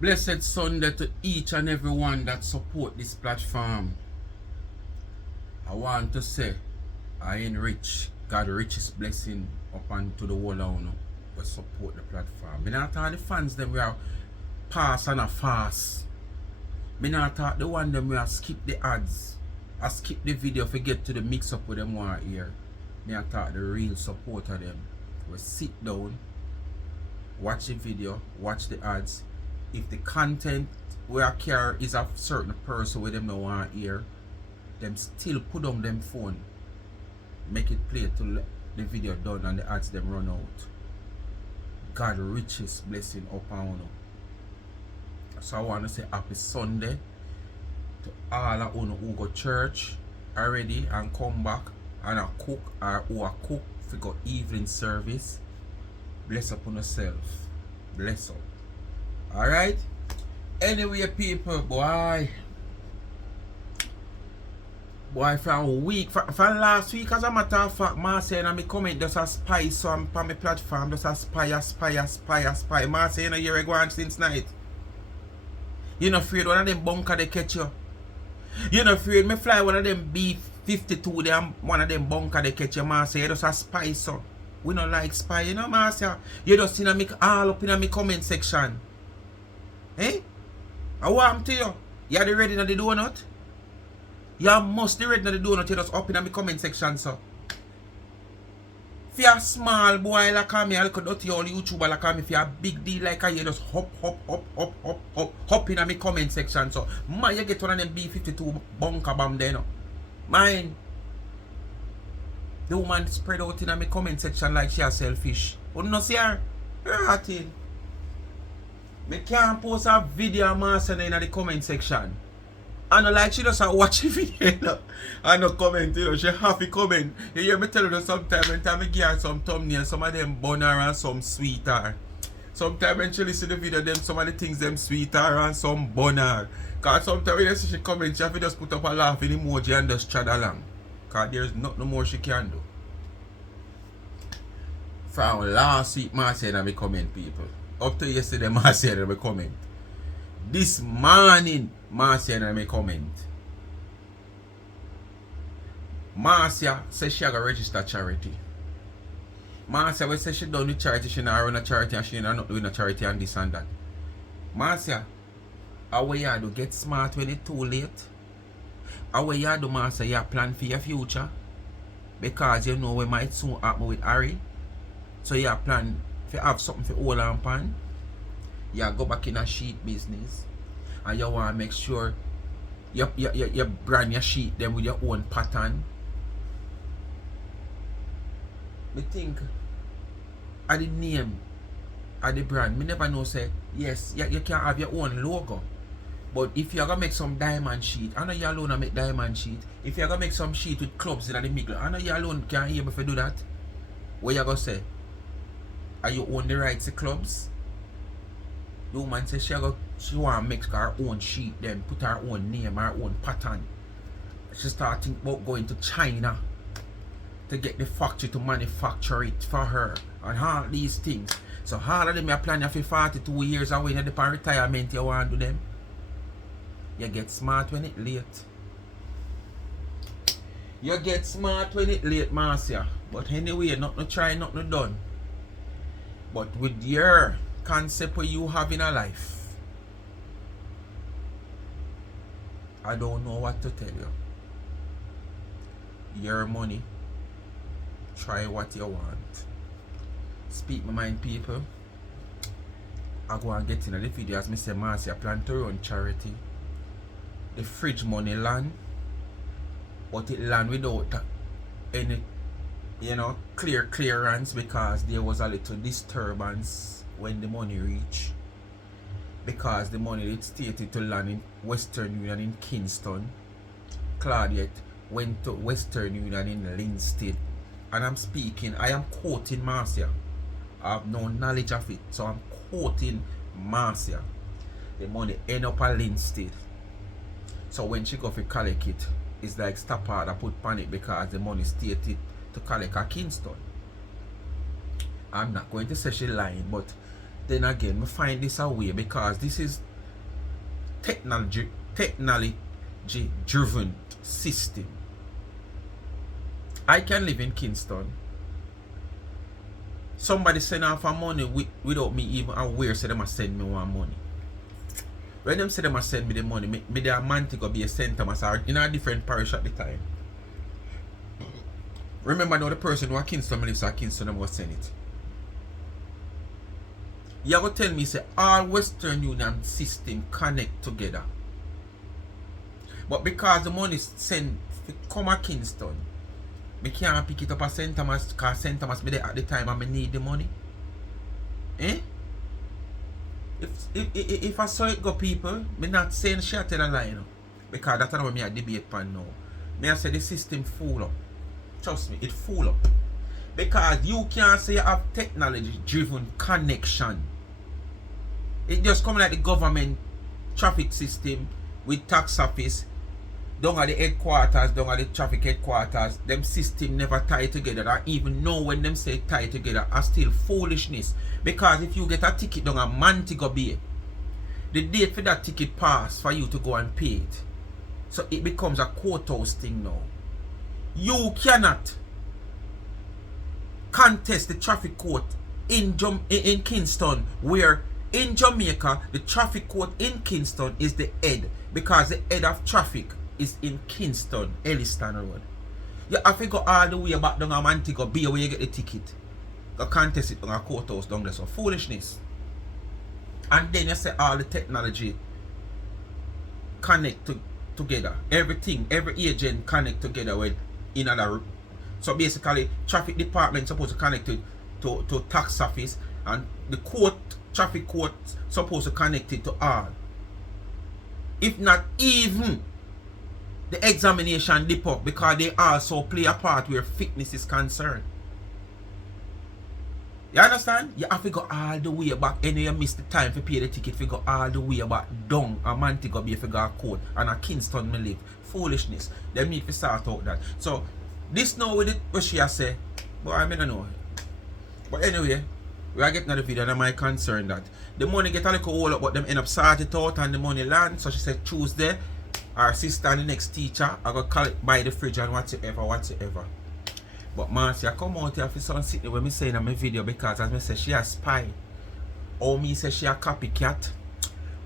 Blessed Sunday to each and every one that support this platform. I want to say, I enrich God richest blessing upon to the whole of you who support the platform. Me not talk the fans them we are pass and a fast. Me not talk the one them we are skip the ads. I skip the video for get to the mix up with them one here. Me I talk the real supporter them. We sit down, watch the video, watch the ads. If the content we are care is a certain person with them no want hear, them still put on them phone, make it play till the video done and the ads them run out. God richest blessing upon you. So I want to say happy Sunday to all of you who go church already and come back and a cook or who a cook for go evening service. Bless upon yourself. Bless up. Alright? Anyway, people, boy, from last week, as a matter of fact, Marcia and me comment just a spy some on my platform, just a spy. Marcia, you know, you're going since night. You're not afraid one of them bunker they catch you. You're not afraid me fly one of them B-52 them, one of them bunker they catch you, Marcia. You just a spy, so. We don't like spy, you know, Marcia. You just see me all up in my comment section. Eh? I want to you. You are ready to the donut? You must be ready to the donut. You just up in the comment section, so. If you're a small boy like me, I look at dirty old YouTuber like me. If you're a big deal like you just hop in the comment section, so. Man, you get one of them B-52 bunker bomb there, no. Mine. The woman spread out in the comment section like she a selfish. But no see her. Rotting. Me can't post a video of Marcia in the comment section. And no like she just watch the video, you know, and no comment, you know, she have to comment. You hear me tell her sometimes when I give her some thumbnail, some of them bun her and some sweet her. Sometimes when she listen to the video, them some of the things them sweet her and some bun her. Cause sometimes when she comment, she have to just put up a laughing emoji and just chat along. Cause there's nothing more she can do. From last week, Marcia in my comment, people. Up to yesterday, Marcia in my comment. This morning, Marcia in my comment. Marcia says she gonna register charity. Marcia will say she done with charity, she not run a charity and she not doing a charity and this and that. Marcia, how you do get smart when it's too late? How you do, Marcia, you plan for your future? Because you know we might soon happen with Harry. So you plan to have something for hold on pan. You go back in a sheet business. And you want to make sure you brand your sheet them with your own pattern. Me think at the name of the brand, me never know say yes, you can have your own logo. But if you're gonna make some diamond sheet, I know you alone make diamond sheet. If you're gonna make some sheet with clubs in the middle, I know you alone can't able to do that. What you gonna say? Are you own the rights to clubs? The woman says she want to make her own sheet, then put her own name, her own pattern. She start thinking about going to China to get the factory to manufacture it for her and all these things. So all of them are planning for 42 years and when you're in retirement you want to do them. You get smart when it's late. You get smart when it's late, Marcia. But anyway, nothing try, nothing done. But with your concept what you have in a life, I don't know what to tell you. Your money, try what you want. Speak my mind, people. I go and get in the video as Mr. Marcia plan to run charity. The fridge money land, but it land without any, you know, clearance because there was a little disturbance when the money reached. Because the money it stated to land in Western Union in Kingston. Claudiet went to Western Union in Linstead. And I am quoting Marcia. I have no knowledge of it, so I'm quoting Marcia. The money end up at Linstead. So when she go for collect it, it's like stop her that put panic because the money stated to collect at Kingston. I'm not going to say she lying, but then again, we find this a way because this is technology driven system. I can live in Kingston. Somebody send off for money without me even aware, say them a send me one money. When them say them a send me the money, me the amount go be a St. Thomas or in a different parish at the time. Remember now the person who at Kingston lives at Kingston, them was send it. You go tell me say all Western Union system connect together. But because the money sent come at Kingston, me can't pick it up at St. Thomas because St. Thomas be there at the time and me need the money. Eh? If I saw it go, people, me not saying shit tell a lie, you know, because that's not what me a debate pan now. Me I say the system full up. Trust me, it full up. Because you can't say you have technology driven connection. It just come like the government traffic system with tax office, down at the headquarters, down at the traffic headquarters, them system never tie together. I even know when them say tie together are still foolishness. Because if you get a ticket down at Montego Bay, the date for that ticket pass for you to go and pay it. So it becomes a courthouse thing now. You cannot contest the traffic court in Kingston, where in Jamaica the traffic court in Kingston is the head, because the head of traffic is in Kingston, Elliston Road. You have to go all the way back down to Montego Bay where you get the ticket. Go contest it on a courthouse down there. So foolishness. And then you say all the technology connect together. Everything, every agent connect together with another. So basically, traffic department supposed to connect to tax office, and the court, traffic court supposed to connect it to all. If not even the examination depot, because they also play a part where fitness is concerned. You understand? You have to go all the way back, and you miss the time to pay the ticket, you go all the way back down a Montego Bay if you go a court, and a Kingston me live. Foolishness. They need to sort out that. So this now with it what she has say, but I don't know. But anyway, we are getting another video, and my concern that the money get a little hold up, but them end up sort it out and the money land. So she said Tuesday, our sister and the next teacher I go call it by the fridge and whatsoever. But Marcy, I come out here for some sitting when me saying in my video, because as me say she a spy. Or me say she a copycat.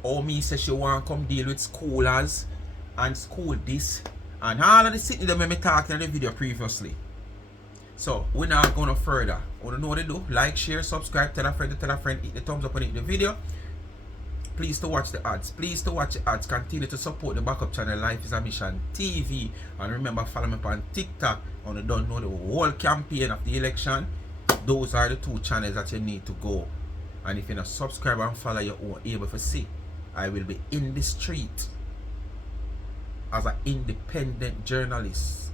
Or me say she want to come deal with schoolers and school this. And all of the sitting that me talking in the video previously. So we're not going further. Want to know what to do? Like, share, subscribe, tell a friend, hit the thumbs up on the video. Please to watch the ads. Please to watch the ads. Continue to support the backup channel Life is a Mission TV. And remember, follow me on TikTok. And you don't know the whole campaign of the election. Those are the two channels that you need to go. And if you're not subscribe and follow, you won't able to see. I will be in the street as an independent journalist.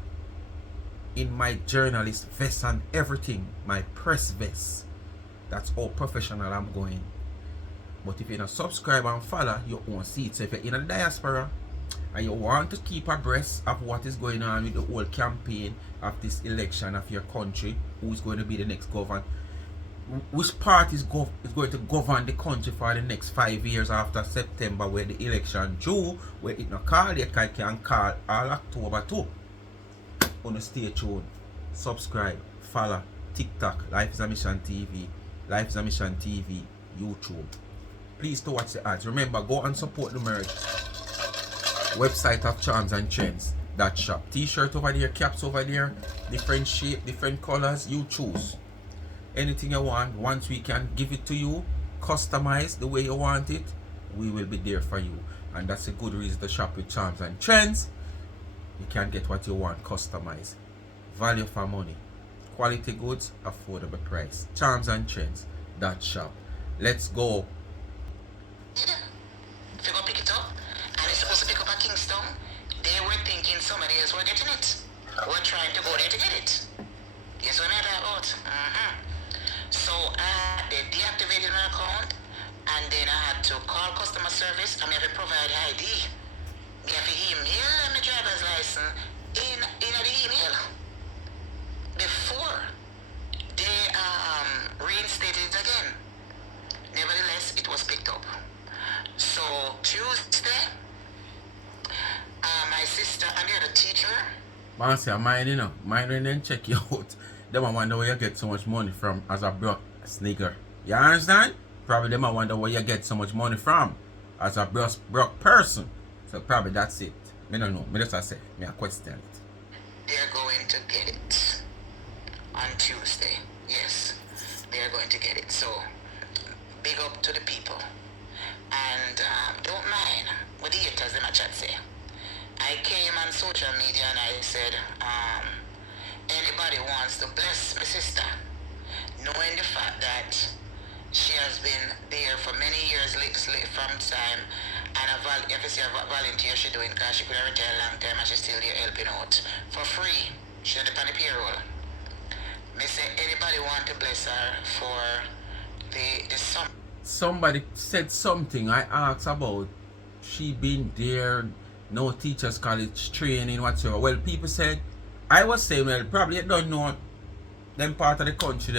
In my journalist vest and everything. My press vest. That's how professional I'm going. But if you don't subscribe and follow, you won't see it. So if you're in a diaspora and you want to keep abreast of what is going on with the whole campaign of this election of your country, who's going to be the next governor, which party is going to govern the country for the next 5 years after September, where the election due, where it not call yet, I can call all October too. On the stay tuned, subscribe, follow TikTok, Life is a Mission TV, Life is a Mission TV, YouTube. Please to watch the ads. Remember, go and support the merch. Website of Charms and Trends. That shop. T-shirt over there, caps over there, different shape, different colors. You choose anything you want. Once we can give it to you, customize the way you want it, we will be there for you. And that's a good reason to shop with Charms and Trends. You can get what you want, customized. Value for money. Quality goods, affordable price. Charms and Trends. That shop. Let's go. If you go pick it up, and it's supposed to pick up at Kingston, they were thinking somebody else were getting it. We're trying to go there to get it. Guess what I about? So they deactivated my account, and then I had to call customer service, and I have to provide ID. I have to email my driver's license in the email. Before they reinstated it again. Nevertheless, it was picked up. So Tuesday, a teacher? Man say mine, you know. Mine when then check you out. Them I wonder where you get so much money from as a broke sneaker. You understand? Probably them I wonder where you get so much money from as a broke person. So probably that's it. Me don't know. Me just I say. Me a question it. They're going to get it on Tuesday. Yes, they're going to get it. So, big up to the people. And don't mind what the haters in my chat say. I came on social media and I said, anybody wants to bless my sister, knowing the fact that she has been there for many years from time, and if you see a volunteer she doing, because she could have retired a long time and she's still there helping out for free. She had on the payroll. Me say anybody want to bless her for the sum. Somebody said something. I asked about she been there, no teachers college training whatsoever. Well, people said, I was saying, well, probably you don't know them part of the country,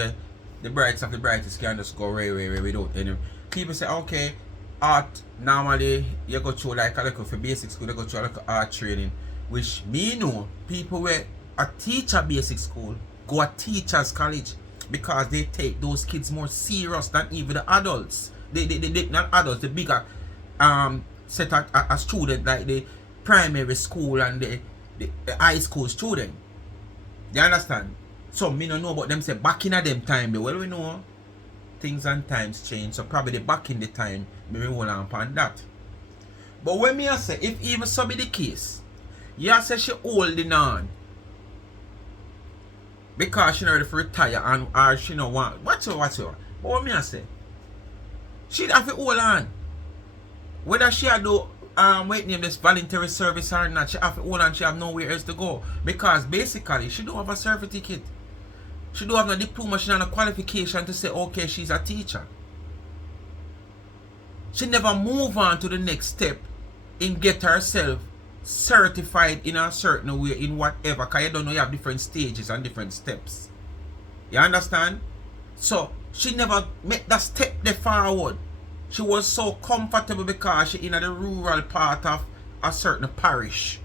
the brightest of the brightest can just go way without any. People say, okay, art, normally you go through like a little for basic school, you go through a little art training, which me know people were a teacher basic school, go a teachers college, because they take those kids more serious than even the adults. They not adults, the bigger set a student like the primary school and the high school student. You understand? So me don't know about them say back in a them time, well we know things and times change. So probably back in the time, maybe hold on upon that. But when me I say, if even so be the case, you say she holding on because she not ready to retire and or she no want whatsoever. But what me I say, she have to hold on. Whether she do wait name this voluntary service or not, she have to hold on, she have nowhere else to go. Because basically she don't have a certificate. She don't have no diploma, she don't have no qualification to say okay she's a teacher. She never move on to the next step and get herself certified in a certain way in whatever, because you don't know you have different stages and different steps. You understand? So she never made that step there forward. She was so comfortable because she in the rural part of a certain parish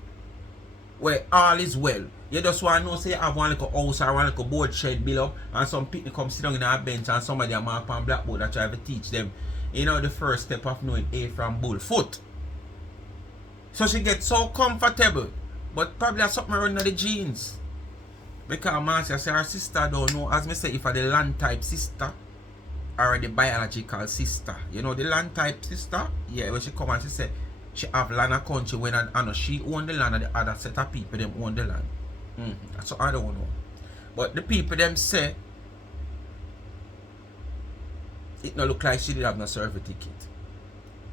where all is well. You just want to know, say you have one little house or one little board shed built up and some people come sit down in a bench and somebody a mark on blackboard that try to teach them, you know, the first step of knowing A from bull foot. So she gets so comfortable, but probably has something around the genes. Because man say her sister don't know, as me say, if I the land type sister or the biological sister. You know the land type sister? Yeah, when she come and she say she have land a country when and she own the land and the other set of people them own the land. So I don't know. But the people them say it no look like she did have no certificate,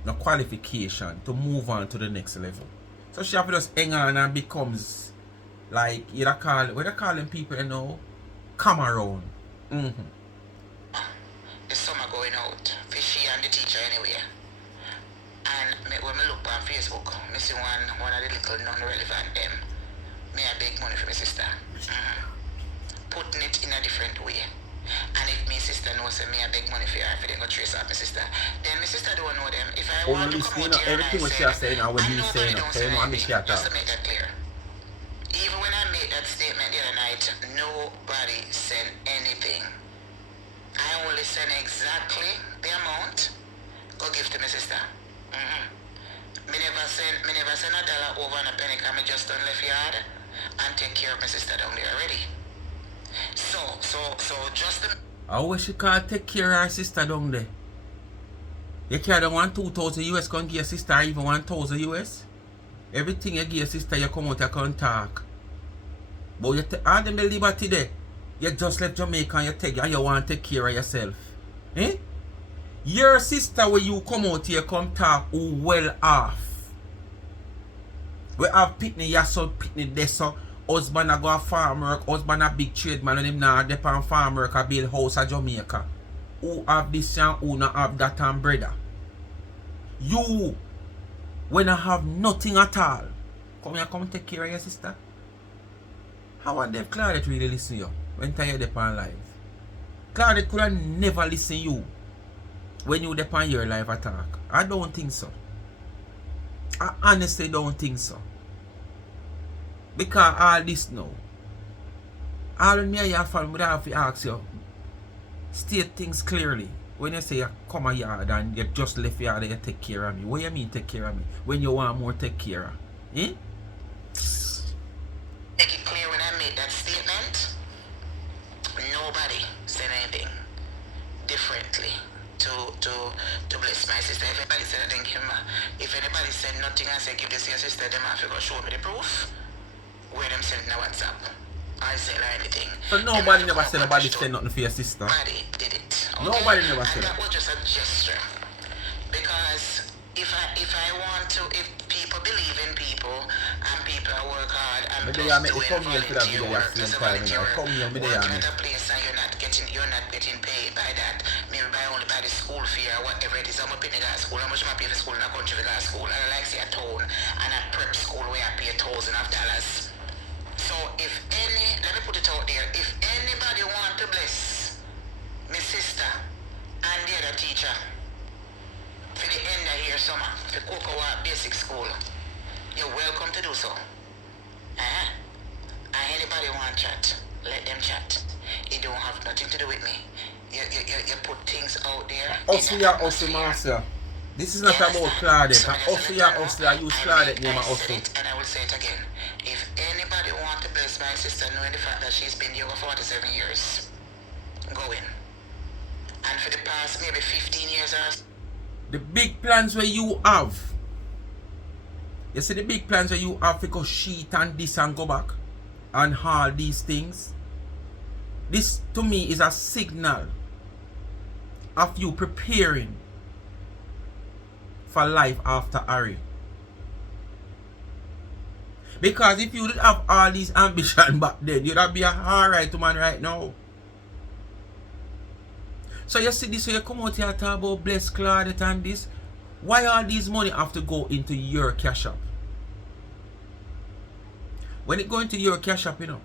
no qualification to move on to the next level. So she have to just hang on and becomes like you call what they calling people you know, come around. The summer going out for she and the teacher anyway. And when I look on Facebook, I see one of the little non-relevant them. Me I beg money for my sister. Putting it in a different way. And if my sister knows me I beg money for her, if they go trace out my sister, then my sister don't know them. If I want to come out here everything and what she is saying and what you saying, say anything, just to make that clear. Even when I made that statement the other night, nobody sent anything. I only send exactly the amount go give to my sister. Me never send a dollar over and a penny because I just done left yard and take care of my sister down there already. So just the... I wish she can't take care of her sister down there. You can't want 2,000 US can give your sister even 1,000 US. Everything you give your sister you come out you can talk. But you all them the liberty there. You just left Jamaica and you take and you want to take care of yourself. Eh? Your sister when you come out here come talk who well off. We have pitney yaso, pitney deso. Husband a go a farm work, husband a big trade man and him now depend farm work a build house a Jamaica. Who have this and who not have that and brother. You when I have nothing at all, come here come take care of your sister. How would Dave Claudette really listen to you when you depend live? Claudette could have never listen to you when you depend your live attack. I don't think so. I honestly don't think so. Because all this now, all of me and your family would have to ask you, state things clearly. When you say you come a yard and you just left yard and you take care of me, what you mean take care of me? When you want more take care of? Eh? Make it clear when I made that statement, nobody said anything differently to bless my sister. If anybody said anything, if anybody said nothing and said give this to your sister, them have to go show me the proof where them sent in WhatsApp. I said anything. So nobody never said nobody said nothing for your sister. Nobody did it. Okay? Nobody never said that was just a gesture. Because if I want to, if people believe in people and people work hard and But plus they are doing volunteer work, just working at a place and you're not getting paid by that, maybe only by the school fee or whatever it is. I'm gonna pay the school. How much am I pay for school in a country for school? And I like say a town and a prep school where I pay $1,000. So if let me put it out there, if anybody want to bless my sister and the other teacher for the end of year summer, for Cocoa Basic School, you're welcome to do so. And anybody want chat, let them chat. It don't have nothing to do with me. You put things out there. Also, master. This is not about Claudette. Also, I use Claudette name also. And I will say it again. If anybody want to bless my sister, knowing the fact that she's been here for 47 years, go in. And for the past maybe 15 years or so, the big plans where you have. You see the big plans where you have to go sheet and this and go back and all these things. This to me is a signal of you preparing for life after Harry. Because if you didn't have all these ambition back then, you'd have be a alright man right now. So you see this, so you come out here and talk about bless Claudette and this. Why all these money have to go into your cash app? When it go into your cash app, you know,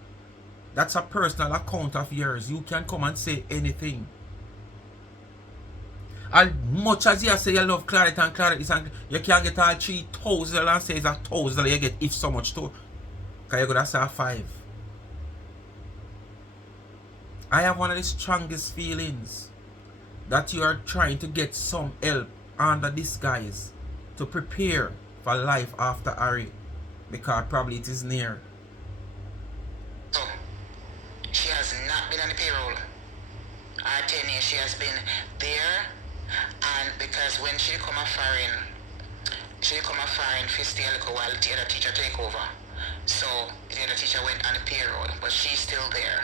that's a personal account of yours. You can come and say anything. As much as you say you love Claudette and Claudette is, you can get all $3,000 and say it's $1,000 you get if so much too. Because you're going to say 5. I have one of the strongest feelings that you are trying to get some help under disguise to prepare for life after Harry, because probably it is near. So, she has not been on the payroll. Our 10 years she has been there, and because when she come a foreign for stay a little while, the other teacher take over. So the other teacher went on the payroll, but she's still there.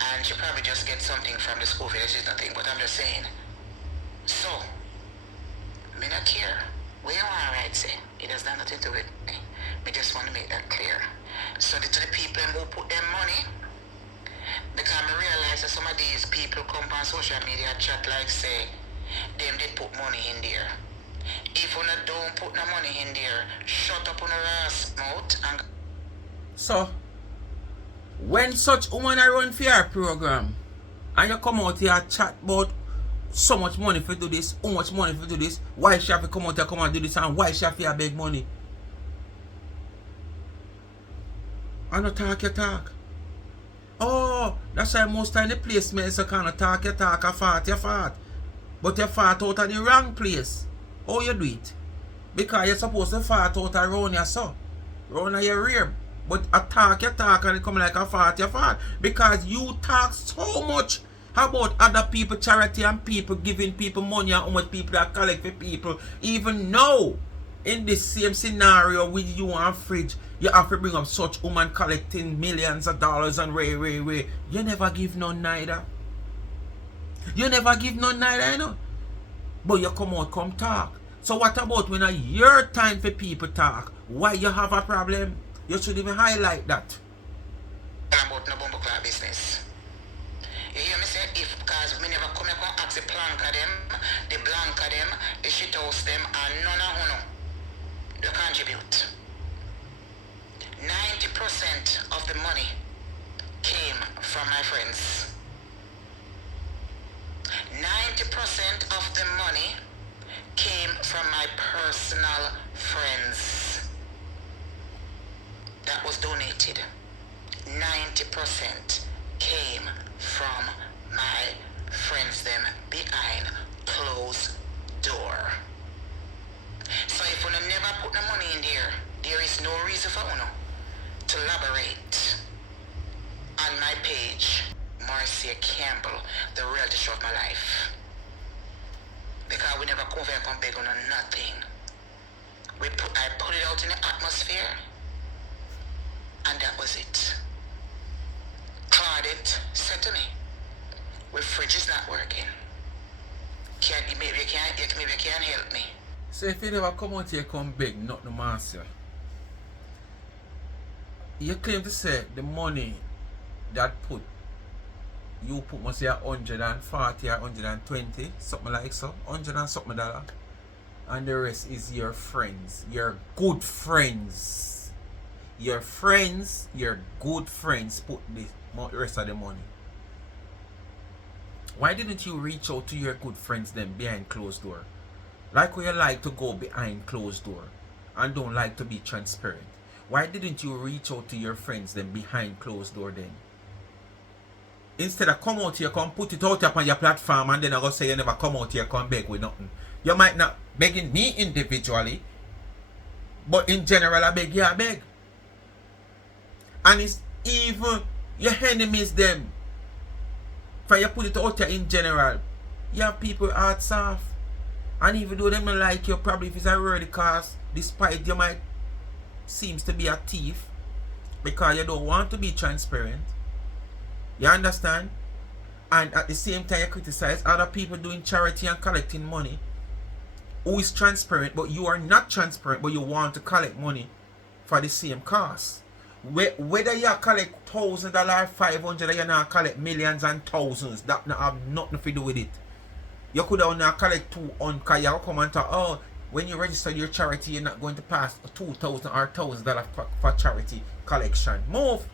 And she probably just get something from the school fee. She's nothing, but I'm just saying. So, me not care. Where you want right say? It has nothing to do with me. Me just want to make that clear. So to the people who put them money, because I realize that some of these people come on social media chat like say, them did put money in there. If you don't put no money in there, shut up on your ass mouth and... So, when such woman I run for your program, and you come out here and chat about so much money for do this, how much money for do this, why she have to come out here come and do this, and why she have to beg money? I don't talk your talk. Oh, that's why most time the placement so kind of talk your talk, a fart your fart. But you fart out of the wrong place. How you do it? Because you're supposed to fart out around your so. Around your rear. But a talk you talk and it come like a fart you fart. Because you talk so much about other people, charity and people giving people money and how much people that collect for people. Even now, in this same scenario with you and Fridge, you have to bring up such woman collecting millions of dollars and way. You never give none neither. You never give none neither, you know. But you come out, come talk. So what about when it's your time for people talk? Why you have a problem? You should even highlight that. About no bumbo club business. You hear me say, if because we never come here and ask the plank of them, the blank of them, the shit house them, and none of who they contribute. 90% of the money came from my friends. 90% of the money came from my personal friends. That was donated, 90% came from my friends them behind closed door. So if you never put the money in there, there is no reason for you to elaborate on my page, Marcia Campbell, the reality of my life. Because we never come here and beg on nothing. I put it out in the atmosphere, and that was it. Claudette said to me, "My fridge is not working. Maybe you can't help me." So if you never come out here come beg, not the master. You claim to say the money that you put must say 140 or 120, something like so, 100 and something dollar. And the rest is your friends, your good friends. Your friends, your good friends put the rest of the money. Why didn't you reach out to your good friends then behind closed door? Like where you like to go behind closed door and don't like to be transparent. Why didn't you reach out to your friends then behind closed door then? Instead of come out here, come put it out up on your platform and then I go say you never come out here, come beg with nothing. You might not begging me individually, but in general I beg you, I beg. And it's even your enemies them. For you put it out here in general, you have people hearts soft. And even though they don't like you, probably if it's a word cause, despite you might seems to be a thief because you don't want to be transparent. You understand? And at the same time you criticize other people doing charity and collecting money who is transparent, but you are not transparent, but you want to collect money for the same cause. Whether you collect $1,000, $500, you not collect millions and thousands, that not have nothing to do with it. You could have not collect 200 because you come and talk, oh, when you register your charity, you're not going to pass $2,000 or $1,000 for charity collection. Move.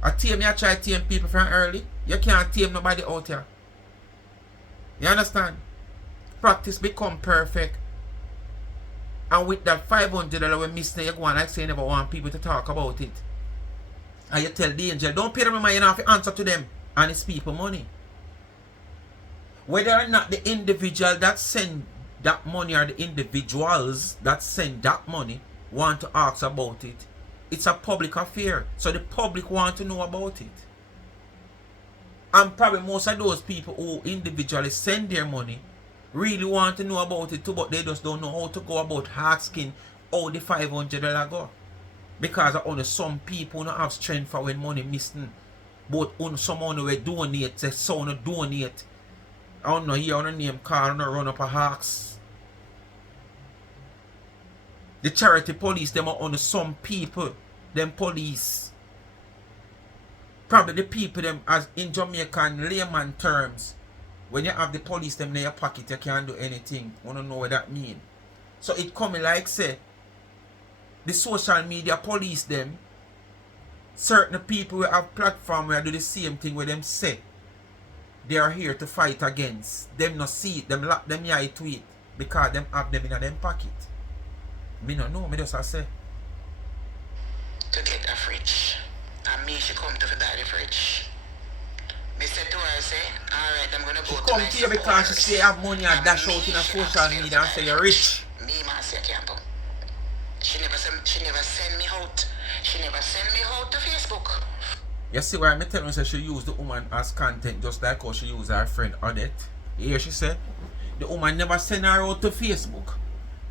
I tame you try to tame people from early. You can't tame nobody out here. You understand? Practice become perfect. And with that $500 we miss, you go on like say you never want people to talk about it. And you tell the angel, don't pay them money, you don't have to answer to them. And it's people money. Whether or not the individual that send that money or the individuals that send that money want to ask about it, it's a public affair. So the public want to know about it. And probably most of those people who individually send their money really want to know about it too, but they just don't know how to go about asking how the $500 go. Because only some people don't have strength for when money missing. But someone will donate, say someone donate. I don't know here on a name card and run up a hawks. The charity police, them are on some people, them police. Probably the people them as in Jamaican layman terms. When you have the police them in your pocket, you can't do anything. You don't know what that mean. So it coming like say the social media police them, certain people will have platform where do the same thing where them say they are here to fight against. Them not see it, them lock them eye to it because them have them in them pocket. Me no know, me just a say. To get a fridge. And me she come to buy the fridge. Me said to her, say, alright, I'm gonna go she to come my to you because she say have money and dash out in a she social media and say you're rich. Me, Marcia Campbell. She never send me out. She never send me out to Facebook. You see why I tell her she use the woman as content just like how she use her friend Odette. You hear she said? The woman never send her out to Facebook.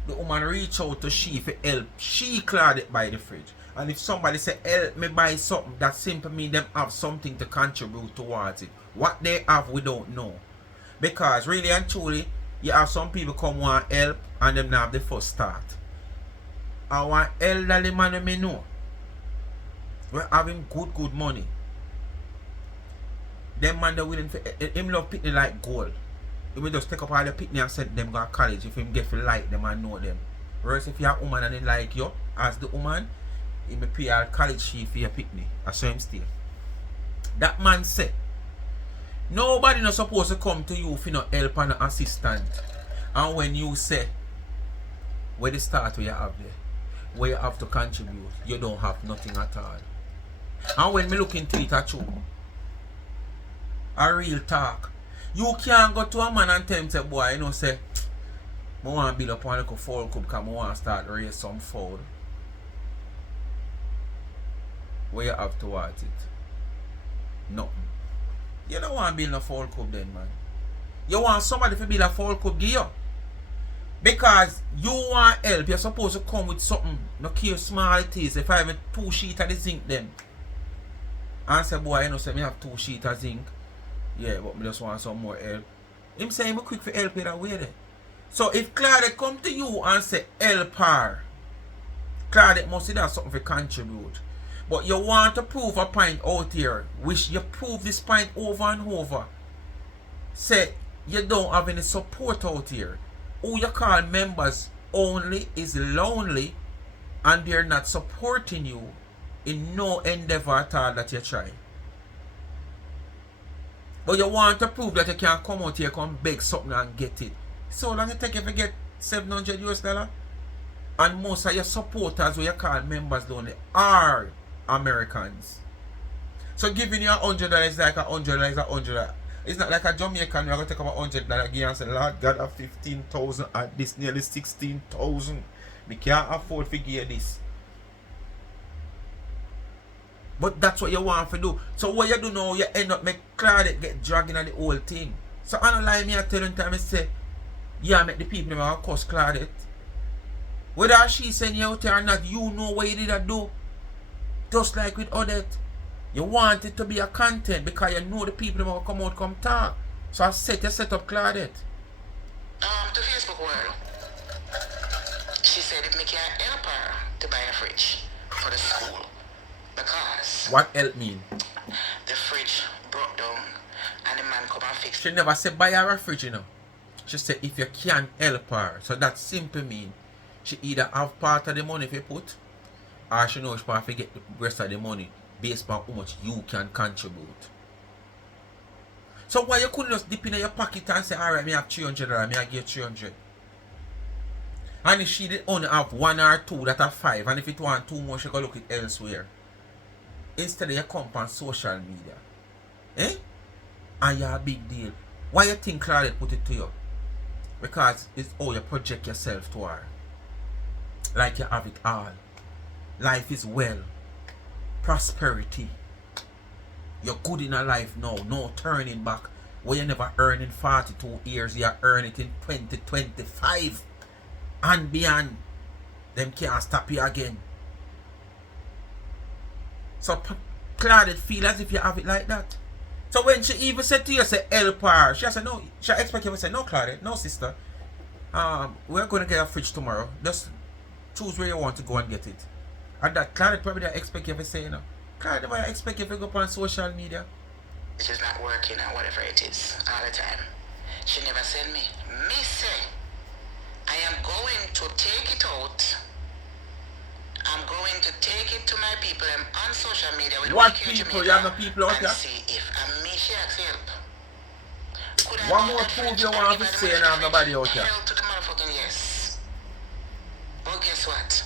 The woman reach out to she for help. She cleared it by the fridge. And if somebody say help me buy something, that simply means them have something to contribute towards it. What they have we don't know. Because really and truly, you have some people come want help and them not have the first start. I want elderly man me know. We're having good money. Them man they willing for him love pitney like gold. He will just take up all the pitney and send them go to college if him get for like them and know them. Whereas if you have a woman and they like you as the woman, he may pay a college fee for your pitney. I saw him still. That man said, nobody not supposed to come to you for no help and no assistant. And when you say, where the start where you have there. where you have to contribute, you don't have nothing at all. And when me look into it, at you, a real talk. You can't go to a man and tell him, say, boy, you know, say, I want to build up one little foul club because I want to start raise some foul. Where you have to watch it? Nothing. You don't want to build a foul club then, man. You want somebody to build a foul club, give you. Because you want help, you're supposed to come with something. No care small it is. If I have 2 sheets of the zinc then. And say, boy, you know, say, me have 2 sheets of zinc. Yeah, but me just want some more help. Him say, I'm quick for help you that way there. So if Claudette come to you and say, help her, Claudette must have something to contribute. But you want to prove a point out here, which you prove this point over and over. Say, you don't have any support out here. Who you call members only is lonely and they're not supporting you in no endeavor at all that you try. But you want to prove that you can come out here, come beg something and get it. So long it take you to get $700 and most of your supporters who you call members only are Americans. So giving you $100 is like $100 is $100. It's not like a Jamaican who are going to take about $100 again and say, Lord God, have 15,000 at this, nearly 16,000. We can't afford to give this. But that's what you want to do. So what you do now, you end up make Claudette get dragged into the whole thing. So I don't lie me, I tell you time I say, yeah, make the people never cuss Claudette. Whether she send you out there or not, you know what you did to do. Just like with Odette. You want it to be a content because you know the people will come out, come talk. So I set up Claudette. To Facebook world. She said if me can help her to buy a fridge for the school. Because what help mean? The fridge broke down and the man come and fix it. She never said buy her a fridge, you know. She said if you can help her. So that simply mean she either have part of the money if you put, or she knows she have to get the rest of the money based on how much you can contribute. So why you couldn't just dip in your pocket and say, alright, me have $300, me I give 300. And if she did only have 1 or 2 that are 5, and if it want 2 more, she go look it elsewhere. Instead of you come on social media. Eh? And you're a big deal. Why you think Claudette put it to you? Because it's how you project yourself to her. Like you have it all. Life is well. Prosperity. You're good in a life now. No turning back. Where you never earn in 42 years, you earn it in 2025 and beyond. Them can't stop you again. So Claudette feel as if you have it like that. So when she even said to you, say help her, she said no. She expect you to say no, Claudette, no sister. We're going to get a fridge tomorrow. Just choose where you want to go and get it. And that Claudette probably don't expect you to say, you know. Claudette might expect you to go on social media. It's just not working or whatever it is all the time. She never send me. Me say, I am going to take it out. I'm going to take it to my people on social media. With what people? You have no people out there? See if I'm me she has help. One more proof you want to say and have nobody out there. To the motherfucking yes. But guess what?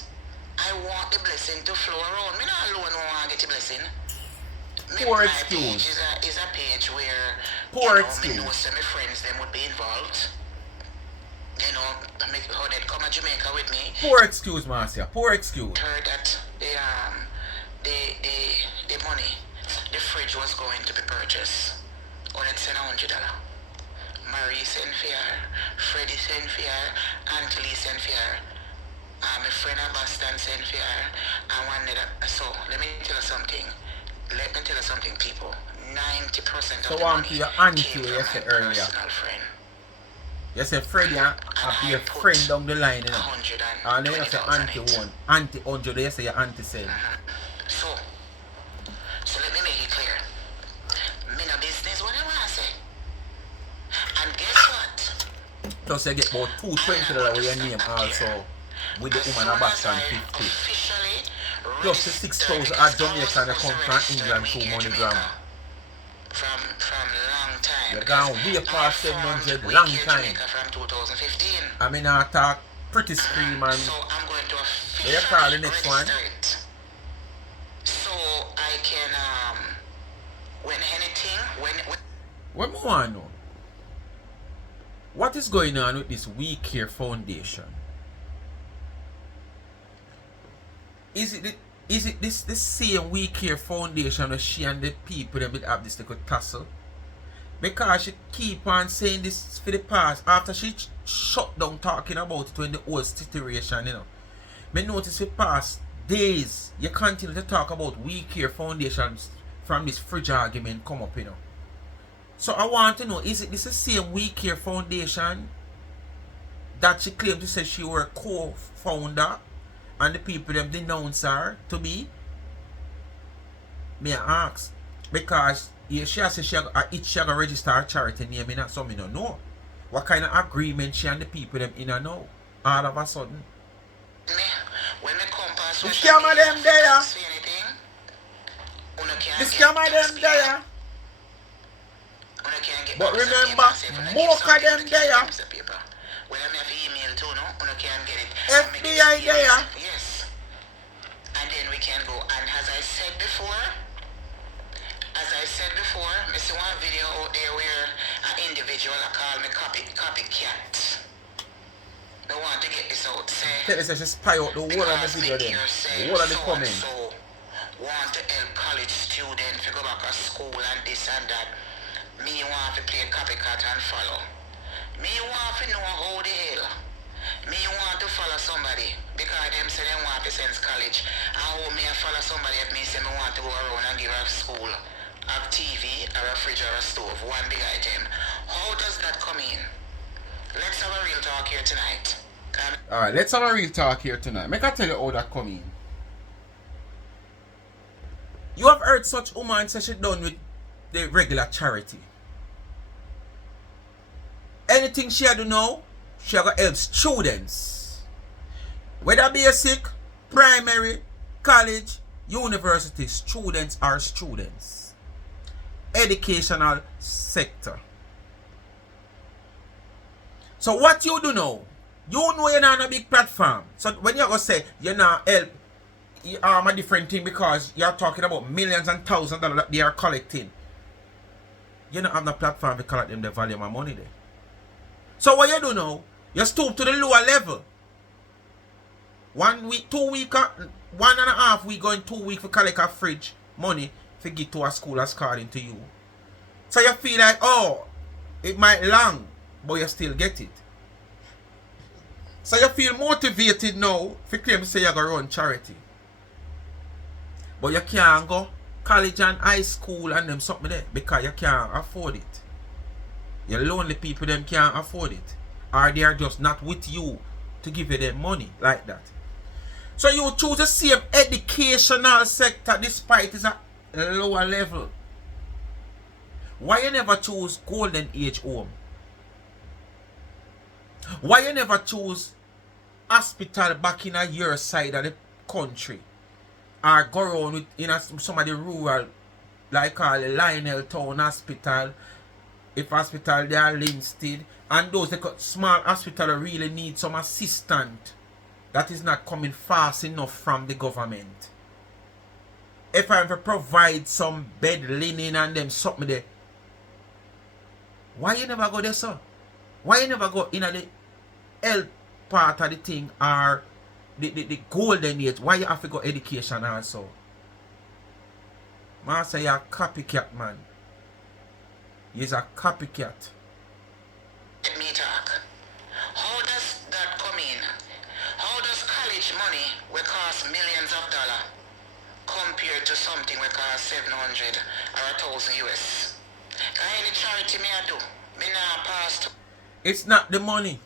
I want the blessing to flow around. Me not alone want to get the blessing. Poor excuse. Is a page where poor excuse. Me know some of my friends them would be involved. You know, make how they come to Jamaica with me. Poor excuse, Marcia. Poor excuse. Heard that the money, the fridge was going to be purchased. Or let's say $100. Marie sent for her, Freddie sent for her, Auntie Lee sent for her. My friend at Boston sent for her, and one other. So let me tell you something. People. 90% of the money your auntie came from you said my earlier. personal friend. You said Freddie have your friend down the line, you know. And then you say auntie one. Auntie 100, you say your auntie sent. So let me make it clear. Me no business what I want to say. And guess what? Plus you get about $220 with your name also. With the woman at Boston 50. Plus the 6,000 at Jamaica that come from England to MoneyGram. From long time. You're gone way past 700 long time. From 2015. I mean I talk pretty scream and so I'm going to What you call the next one? register it. So I can when anything when What more I know? What is going on with this We Care Foundation? Is it this the same We Care Foundation where she and the people that will have this little tussle? Because she keep on saying this for the past after she shut down talking about it when the whole situation, you know. Me notice for past days you continue to talk about We Care Foundations from this fridge argument come up, you know. So I want to know, is it this the same We Care Foundation that she claimed to say she were a co-founder and the people them denounce her to be? Me I ask. Because she said she gonna register her charity name in so me don't know. What kind of agreement she and the people them in now? All of a sudden. when me come past The scammer them there. say anything, The scammer them there. But remember, more of them there. When I have email too, no? Una can get it. FBI there. Yes. And then we can go. And as I said before, I see one video out there where an individual call me copycat. They want to get this out. Tell us she spy out the whole of the video then. The whole of the comment. So want to help college students to go back to school and this and that. Me want to play copycat and follow. Me want to know how the hell. Me want to follow somebody because them say they want to send college. And how me follow somebody if me say me want to go around and give a school a TV or a fridge or a stove, one big item. How does that come in? Let's have a real talk here tonight. Alright, let's have a real talk here tonight. Make I tell you how that come in. You have heard such woman say she done with the regular charity. Anything she do now, she gonna help students. Whether basic, primary, college, university, students are students. Educational sector. So what you do now? You know you're not on a big platform. So when you're gonna say you're not help a different thing because you're talking about millions and thousands of dollars that they are collecting. You don't have no platform to collect them the volume of money there. So what you do now? You stoop to the lower level. 1 week, 2 weeks, 1.5 weeks going 2 weeks for collect a fridge money to get to a school as according to you. So you feel like, oh, it might long, but you still get it. So you feel motivated now for claim to say you're going to run charity. But you can't go college and high school and them something there because you can't afford it. Your lonely people them can't afford it. Or they are just not with you to give you them money like that. So you choose the same educational sector despite it's a lower level. Why you never choose golden age home? Why you never choose hospital back in your side of the country? Or go around with some of the rural, like Lionel Town Hospital, if hospital they are Linstead, and those small hospital really need some assistance that is not coming fast enough from the government. If I ever provide some bed linen and them something there, why you never go there, sir? Why you never go in the health part of the thing or the golden age? Why you have to go education also? Man say you're a copycat, man. You're a copycat. Let me talk. How does that come in? How does college money will cost millions of dollars compared to something will cost 700 or 1,000 US? Any charity me I do, me now pass to. It's not the money.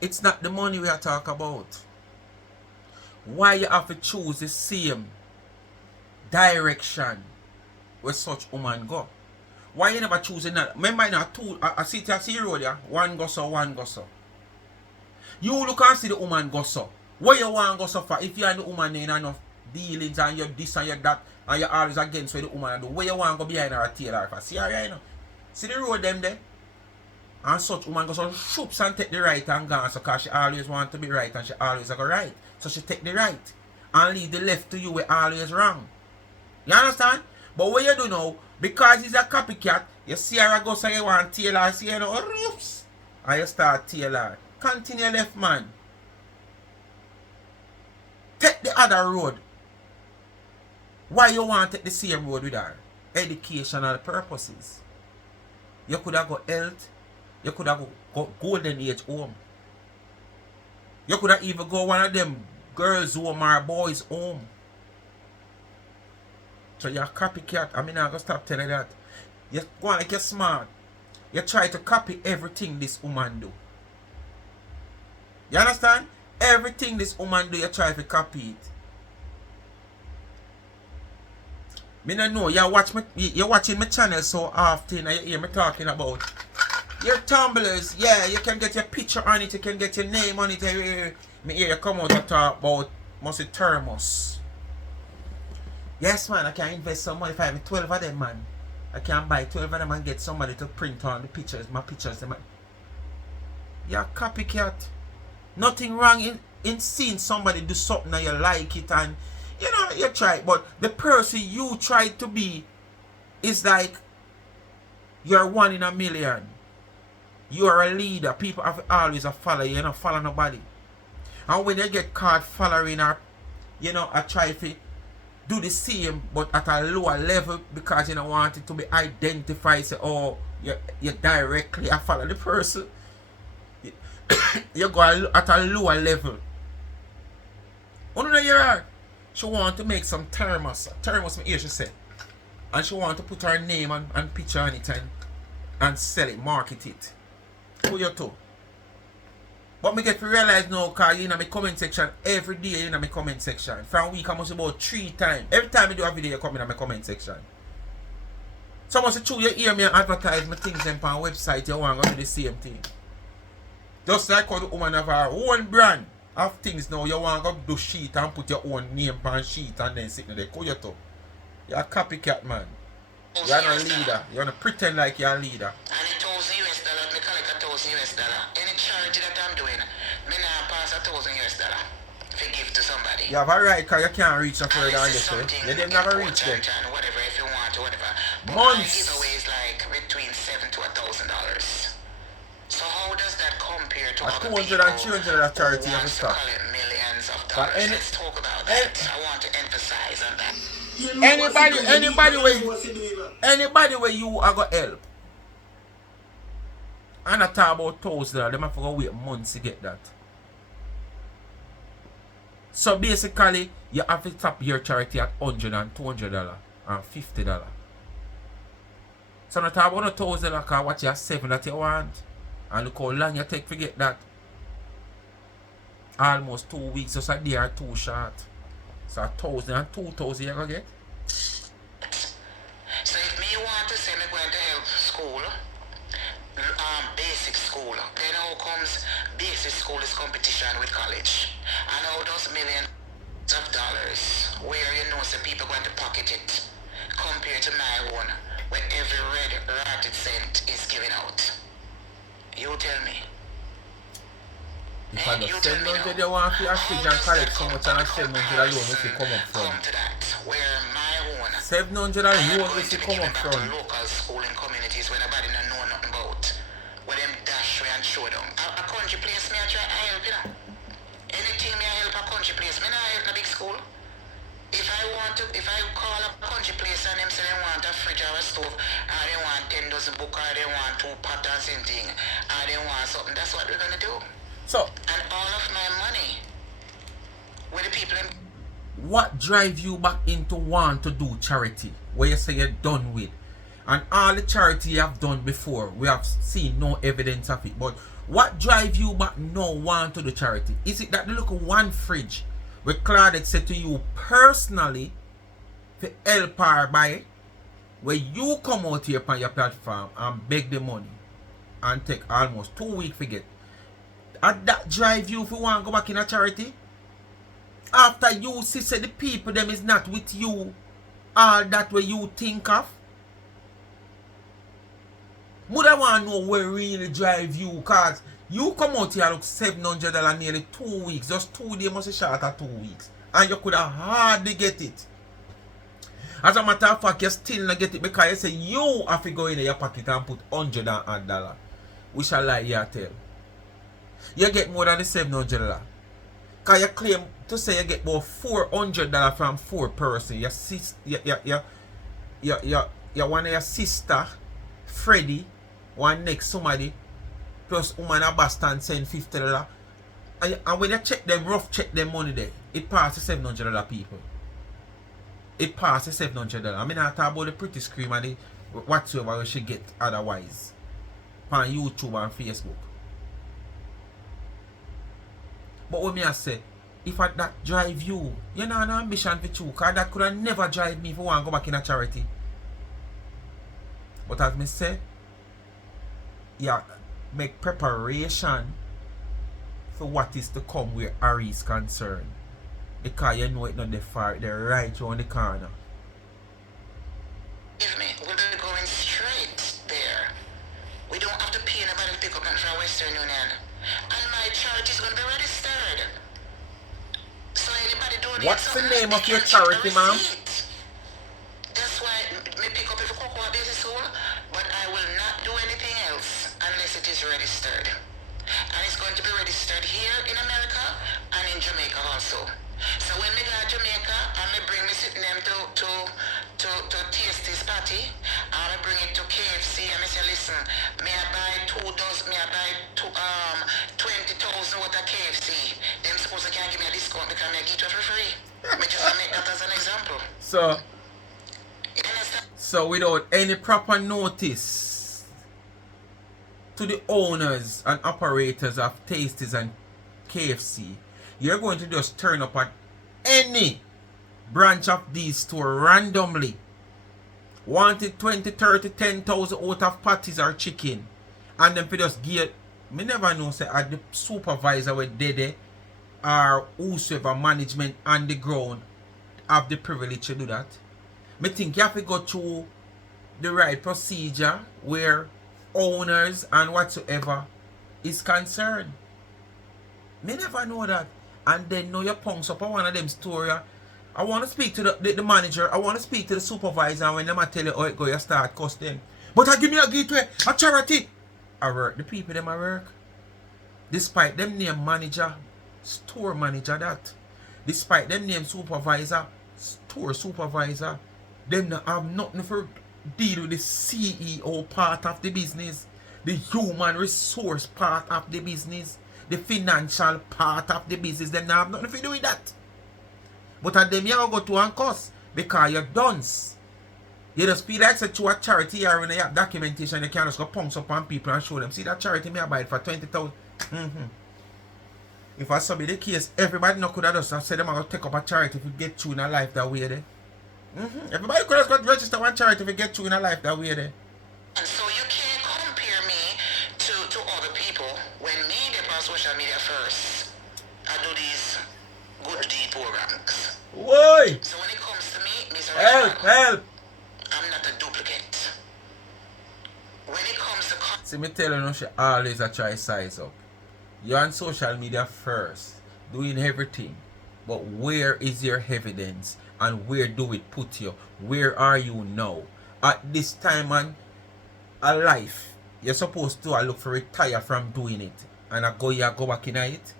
It's not the money we are talking about. Why you have to choose the same direction where such woman go? Why you never choosing that? Remember now I see road there, one go so, one go so. You look and see the woman go so. Where you want go so for? If you and the woman ain't enough dealings and you this and you that and you're always against what the woman do, where you want go behind her tail or for? See her right now? See the road them there? And such woman goes so shoops and take the right and gone, so cause she always want to be right and she always go right. So she take the right and leave the left to you where always wrong. You understand? But what you do now, because he's a copycat, you see her go so you want Taylor, see you know, oops, and you start Taylor. Continue left, man. Take the other road. Why you want to take the same road with her? Educational purposes. You could have got health. You could have got golden age home. You could have even go one of them girls home or boys home. So you're a copycat. I mean, I'm going to stop telling you that. You go on like you're smart. You try to copy everything this woman do. You understand? Everything this woman do, you try to copy it. Me don't know, you're watching my channel so often and you hear me talking about your tumblers. Yeah, you can get your picture on it, you can get your name on it. Me hear you come out and talk about mostly thermos. Yes, man, I can invest some money if I have 12 of them, man. I can buy 12 of them and get somebody to print on the pictures, my pictures. You're a copycat. Nothing wrong in seeing somebody do something and you like it and you know, you try, but the person you try to be is like you're one in a million. You're a leader. People have always a follow you. You don't follow nobody. And when you get caught following her, you know, I try to do the same but at a lower level because you don't want it to be identified. Say, oh, you directly follow the person. You go at a lower level. Oh no, you're right. She want to make some thermos. Thermos, me hear she said. And she want to put her name and picture on it and sell it, market it. Who you to? But me get to realize now, because you know my comment section every day in my comment section. From a week I must about 3 times. Every time I do a video you come in my comment section. Someone say true, you hear me advertise my things on my website, you want to do the same thing. Just like how the woman have her own brand of things now, you want to do sheet and put your own name on sheet and then sit there. Who you to? You're a copycat, man. You're not a leader. You want to pretend like you're a leader. And $1,000, me collect $1,000. Any charity that I'm doing, me now pass $1,000 if I give to somebody. You have a right because you can't reach no further than this. You didn't never reach there. And whatever, if you want to, whatever. But Months. my giveaway is like between $7,000 to $1,000. So how does that compare to other people $200 and $300 charity who of wants to stuff. collect millions of dollars? Let's talk about that. I want to emphasize on that. Anybody where you are gonna help. And I talk about $1,000, them have to go wait months to get that. So basically, you have to tap your charity at $100 and $200 and $50. So not talk about $1,000 because what you have 7 that you want. And look how long you take to get that. Almost 2 weeks, just a day or 2 short. So 1,000 and 2,000 you gonna get. So if me want to say me going to help school, basic school, then how comes basic school is competition with college? And how does millions of dollars where you know some people going to pocket it compared to my own where every red rotted cent is given out? You tell me. If I don't send $100, you want to fridge and collect so much and $700 alone if you come up from. Come to that, where my own $700 alone if you come up from. local school and communities where nobody know nothing about. Where them dash way and show them. A country place me I try to help, you know. Anything me I help a country place, me not help a big school. If I call a country place and them say they want a fridge or a stove, or they want 10 dozen book, or they want 2 patterns and thing, or they want something, that's what we're gonna do. So, And all of my money with the people in what drive you back into want to do charity where you say you're done with? And all the charity you have done before, we have seen no evidence of it. But what drive you back now want to do charity? Is it that the look one fridge where Claudette said to you personally to help her buy, where you come out here on your platform and beg the money and take almost 2 weeks to get? And that drive you if you want to go back in a charity? After you see say the people them is not with you, all that way you think of? Mother want to know where really drive you, cause you come out here look $700 nearly 2 weeks. Just 2 days must be short of 2 weeks. And you could have hardly get it. As a matter of fact, you still not get it because you say you have to go in your pocket and put $100. We shall lie here tell. You get more than the $700. Because you claim to say you get about $400 from 4 person. Your sister, one of your sister, Freddie, one next somebody, plus woman a Boston send $50. And when you check them, rough check them money there, it passes $700 people. It passes $700. I mean, I talk about the pretty scream and the whatsoever she get otherwise. On YouTube and Facebook. But when I say, if I that drive you, you know an ambition for you, because that could have never drive me if I want to go back in a charity. But as me say, yeah, make preparation for what is to come where Harry is concerned. Because you know it's not the far, they're right around the corner. Give me, we'll be going straight there. We don't have to pay anybody to pick up from Western Union. And my charity is going to be registered. So anybody doing What's the name of your charity, ma'am? That's why me pick up if cocoa basis soul, but I will not do anything else unless it is registered. And it's going to be registered here in America and in Jamaica also. So when we go to Jamaica, I may bring me sitting them to taste this party, and I bring it to KFC and I say, listen, may I buy 2 dozen, may I buy 20,000 worth of KFC. Them suppose they can't give me a discount because I get it for free. Me just make that as an example. You understand? So without any proper notice to the owners and operators of Tasties and KFC, you're going to just turn up at any branch of these stores randomly. Wanted 20, 30, 10,000 out of patties or chicken. And then for just give, me never know say at the supervisor with Dede or whosoever management on the ground have the privilege to do that. Me think you have to go through the right procedure where owners and whatsoever is concerned. Me never know that. And then know your punks up on one of them story. I want to speak to the manager. I want to speak to the supervisor. And when them tell you how it go, you start cuss them. But I give me a gateway, a charity. I work. The people them I work. Despite them name manager, store manager that. Despite them name supervisor, store supervisor. Them not have nothing for deal with the CEO part of the business. The human resource part of the business. The financial part of the business, them not have nothing to do with that. But at them you go to and cuss because you're dunce. You just feel like such a charity or when you have documentation, you can just go punks up on people and show them. See that charity me I buy it for 20,000. If I saw be the case, everybody no could have just said them I go take up a charity if you get through in a life that way there. Everybody could have got register one charity if you get through in a life that way there. And so you can't compare me to other people when me get on social media first. I do these good deed programs. Why? So when it comes to me, Mr. Help! I'm not a duplicate. When it comes to see me telling you, she always a try size up. You're on social media first, doing everything. But where is your evidence? And where do it put you? Where are you now? At this time in a life, you're supposed to look for retire from doing it. And I go back in it.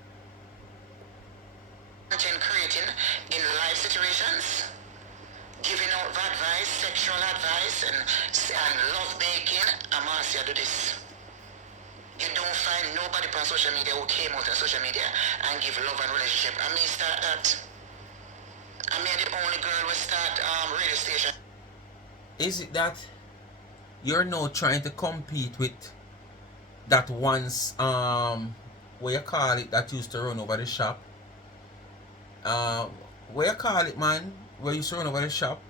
content creating in life situations, giving out advice, sexual advice, and love making, Amasia do this. You don't find nobody on social media who came out on social media and give love and relationship. I mean start that. I mean the only girl will start radio station. Is it that you're now trying to compete with that once what you call it that used to run over the shop? What you call it, man? Where you used to run over the shop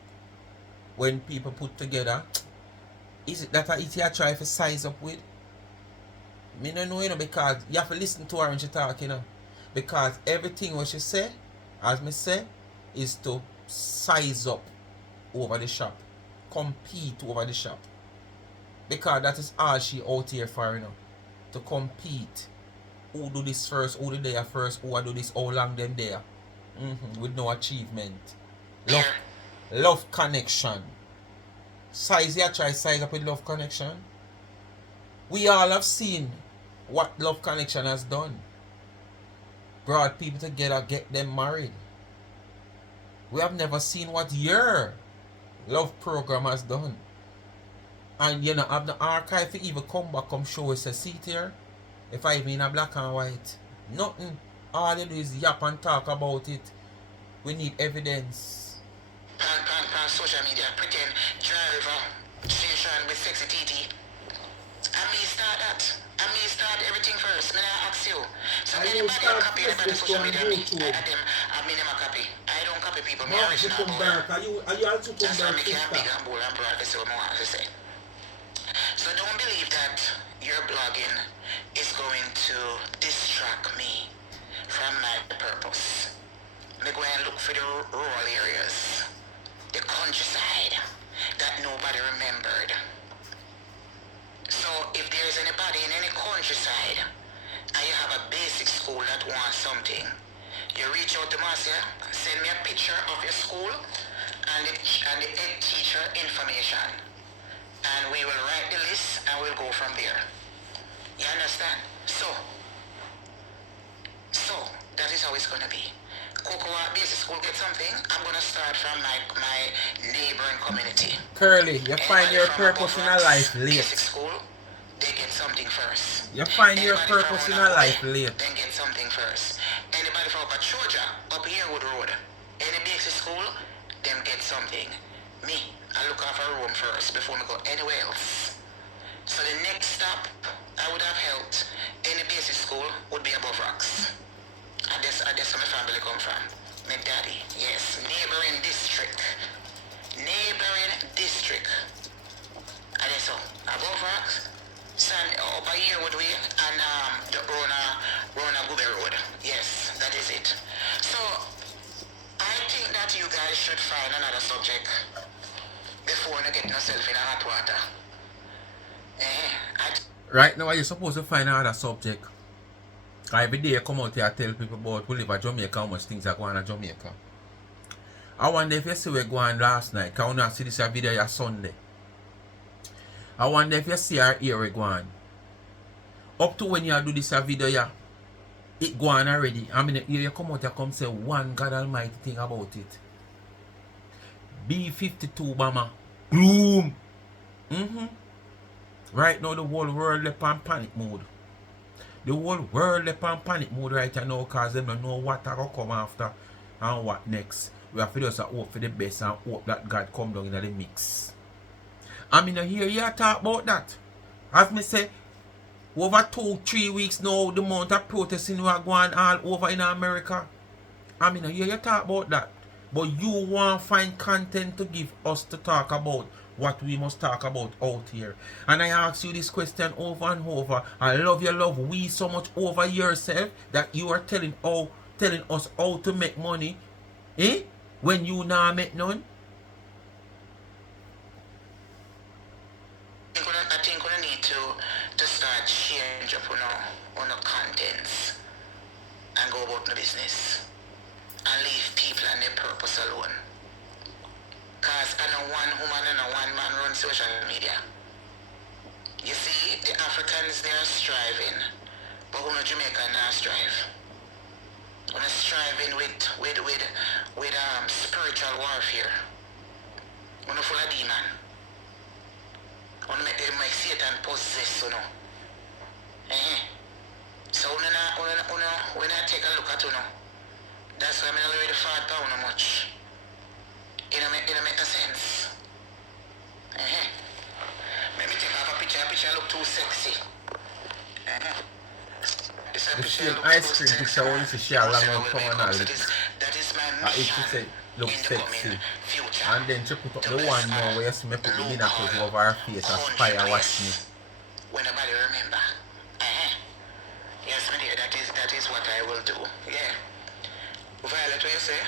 when people put together? Is it that it you try to size up with? Me no know, you know, because you have to listen to her when she talk, you know. Because everything what she say, as me say, is to size up over the shop. Compete over the shop. Because that is all she out here for, you know. To compete. Who do this first, who do there first, who do this, how long them there. With no achievement. Love connection. Size here, try size up with love connection. We all have seen what love connection has done. Brought people together, get them married. We have never seen what your love program has done. And you know, have the archive to even come back, come show us a seat here. If I even in a black and white. Nothing. All you do is yap and talk about it. We need evidence. On social media, pretend drive station with sexy TT. I may start that. I may start everything first. Then I ask you. So anybody copy anybody social media, I mean them a copy. I don't copy people. Me original boy. Are you also that's why I make it big and bold and broad. That's what I want to say. So don't believe that your blogging is going to distract me from my purpose. Me go and look for the rural areas, the countryside that nobody remembered. So if there's anybody in any countryside and you have a basic school that wants something, you reach out to Marcia, send me a picture of your school and the head teacher information. And we will write the list and we'll go from there. You understand? So that is how it's going to be. Cocoa Basic School get something, I'm going to start from my neighboring community. Curly, you find your purpose in a life late. Basic School, they get something first. You find your purpose in a life late. Then get something first. Anybody from Pachoja, up here Wood Road, any basic school, them get something. Me, I look after a room first before I go anywhere else. So the next stop I would have helped any basic school would be above rocks. And that's where my family come from. My daddy, yes, neighboring district. And so above rocks, stand up here would we and the Rona Gube Road. Yes, that is it. So I think that you guys should find another subject before you get yourself in a hot water. Right now, you're supposed to find another subject. Every day I come out here and tell people about who live in Jamaica, how much things are going on in Jamaica. I wonder if you see where going last night, because I want to see this video your Sunday. I wonder if you see our ear going. Up to when you do this video, it going already. I mean, you come out and come say one God Almighty thing about it. B-52 bomber. Boom! Right now, the whole world is in panic mode. The whole world is in panic mode right now because they don't know what will come after and what next. We have to just hope for the best and hope that God come down in the mix. I mean, I hear you talk about that. As me say, over 2-3 weeks now, the amount of protesting we are going all over in America. I mean, I hear you talk about that. But you want to find content to give us to talk about what we must talk about out here. And I ask you this question over and over. I love you, love we so much over yourself that you are telling us how to make money. When you not make none. I think we need to start change up on the contents and go about the business and leave people and their purpose alone. Because I know one woman and a one man run social media. You see, the Africans, they are striving, but who know Jamaica not strive. We're striving with spiritual warfare. We're not full of demon. We're make Satan possess, you know. So when I take a look at you know, that's why I'm not really fat down much. It don't make no sense. Let me take off a picture look too sexy. The same ice cream picture I want to share along with someone else. That is my It should say look sexy. And then to put up the one now where you see me put the binacles over her face and spy and watch me. When nobody remember. Yes, my dear, that is what I will do. Yeah. Violet, what you say?